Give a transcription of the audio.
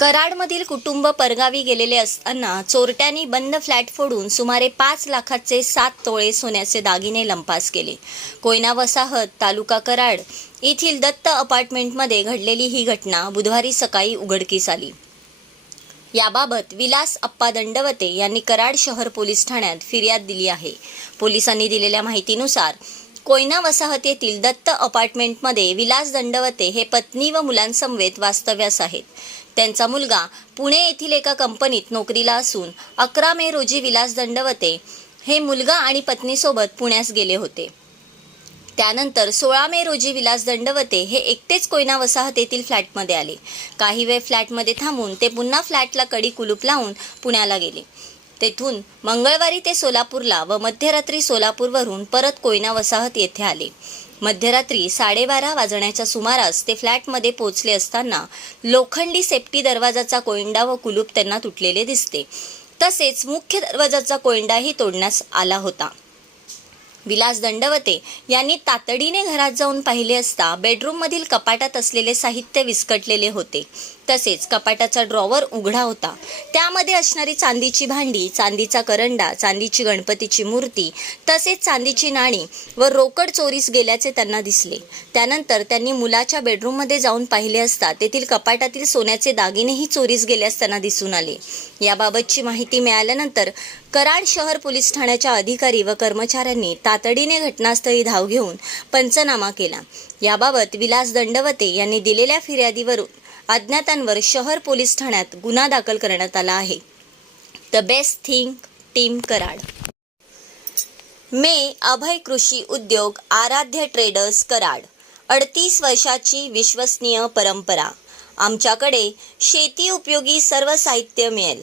कराडमधील कुटुंब परगावी गेलेले असताना चोरट्यांनी बंद फ्लॅट फोडून सुमारे पाच लाखाचे सात तोळे सोन्याचे दागिने लंपास केले. कोयना वसाहत तालुका कराड येथील दत्त अपार्टमेंटमध्ये घडलेली ही घटना बुधवारी सकाळी उघडकीस आली. याबाबत विलास अप्पा दंडवते यांनी कराड शहर पोलीस ठाण्यात फिर्याद दिली आहे. पोलिसांनी दिलेल्या माहितीनुसार कोयना वसाहत येथील दत्त अपार्टमेंटमध्ये विलास दंडवते हे पत्नी व मुलांसमवेत वास्तव्यास आहेत. त्यांचा मुलगा पुणे येथील एका कंपनीत नोकरीला असून अकरा मे रोजी विलास दंडवते हे मुलगा आणि पत्नीसोबत पुण्यास गेले होते. त्यानंतर सोळा मे रोजी विलास दंडवते हे एकटेच कोयना वसाहत येथील फ्लॅटमध्ये आले. काही वेळ फ्लॅटमध्ये थांबून ते पुन्हा फ्लॅटला कडी कुलूप लावून पुण्याला गेले. तेथून मंगळवारी ते सोलापूरला व मध्यरात्री सोलापूरवरून परत कोयना वसाहत येथे आले. मध्यरात्री साडेबारा वाजण्याच्या सुमारास ते फ्लॅटमध्ये पोहोचले असताना लोखंडी सेफ्टी दरवाजाचा कोयंडा व कुलूप त्यांना तुटलेले दिसते. तसेच मुख्य दरवाजाचा कोयंडाही तोडण्यास आला होता. विलास दंडवते यांनी तातडीने घरात जाऊन पाहिले असता बेडरूममधील कपाटात असलेले साहित्य विस्कटलेले होते. तसेच कपाटाचा ड्रॉवर उघडा होता. त्यामध्ये असणारी चांदीची भांडी चांदीचा करंडा चांदीची गणपतीची मूर्ती तसेच चांदीची नाणी व रोकड चोरीस गेल्याचे त्यांना दिसले. त्यानंतर त्यांनी मुलाच्या बेडरूममध्ये जाऊन पाहिले असता तेथील कपाटातील सोन्याचे दागिनेही चोरीस गेल्यास त्यांना दिसून आले. याबाबतची माहिती मिळाल्यानंतर कराड शहर पोलीस ठाण्याच्या अधिकारी व कर्मचाऱ्यांनी तातडीने घटनास्थळी धाव घेऊन पंचनामा केला. याबाबत विलास दंडवते यांनी दिलेल्या फिर्यादीवरून अज्ञातांवर शहर पोलीस ठाण्यात गुन्हा दाखल करण्यात आला आहे. The best thing team Karad. मे अभय कृषी उद्योग आराध्य ट्रेडर्स कराड. अडतीस वर्षाची विश्वसनीय परंपरा. आमच्याकडे शेती उपयोगी सर्व साहित्य मिळेल.